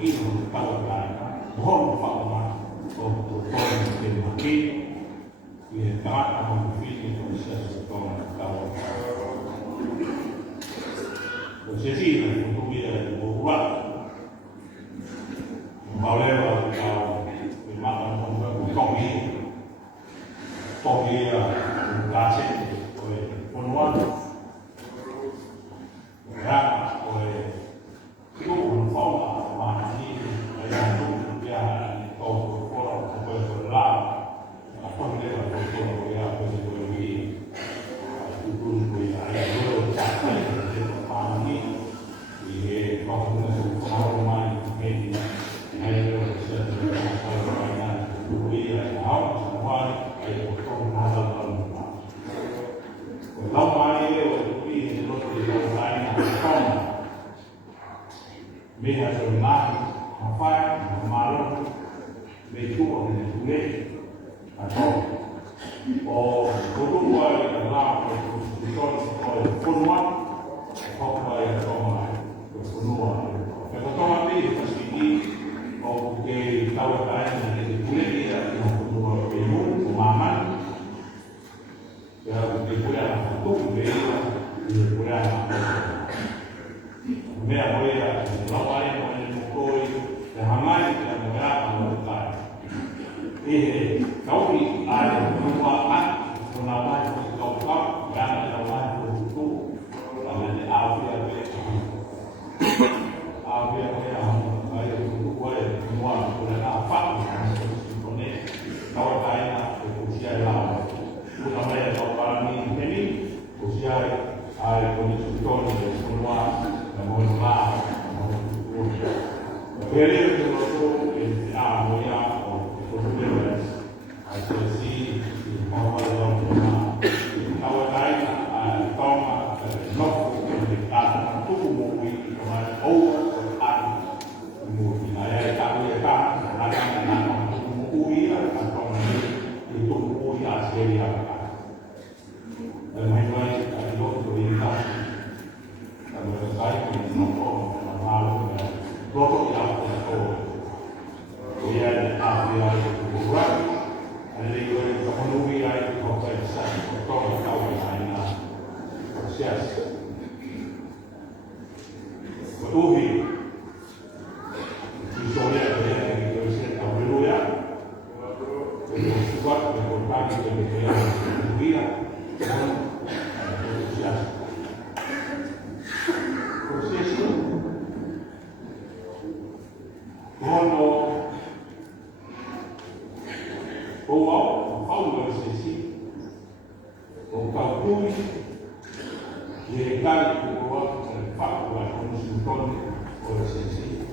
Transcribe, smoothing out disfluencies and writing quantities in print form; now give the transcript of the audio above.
ino tau kai hon fa ma o te maki e ta mo fili ko se to na tau o se ti na ko ia o wa ma le wa ta e ma na ko ko mi to ia ka se o e on wa ra o e ko on fa ma ni e ya tu ya to ko ro ko ko la a ko le wa ko ko ya ko se ko wi tu tu ko ya ya lo ta ka pa ni e ko ko na ko ma ma e ni ai lo se ko ko na ko wi ya ha wa ai ko ko na la la ko ma ni le o wi ni lo ti lo ai na ko me ha so ma ha fa ma lo me tu o ne tu le a to o ko tu wa le la ko tu so ko ko no ko ko ya to ma ko no wa me ko to ma ni ko si ni o ke ta wa ta ni ne tu le ya ko no wa pe mu ko ma ma ya ke ku ya to be ya ku ya me a voy a la vaya con el mocoy de jamás la mujer a montar y cauki a la nueva con la vaya con cauca gana la vaya con tu la de avia a vaya con tu vaya con la fa con él cauca caída que sea la una vaya para mí ni o sea al conductor de una la Querer que nosotros apoyar los problemas, así como la a toma no a tudo muito mais ou a muito na é na como o ia a toma e tudo o ia seria mas vai a outro ia a sai que não pode mal Dopo la we had right and they were the movie I outside the talking about yes. But Ubi, you saw that they said hallelujah. What the company of the yes. Quando o Paulo si o calcoli le carico o fatto la consultore o si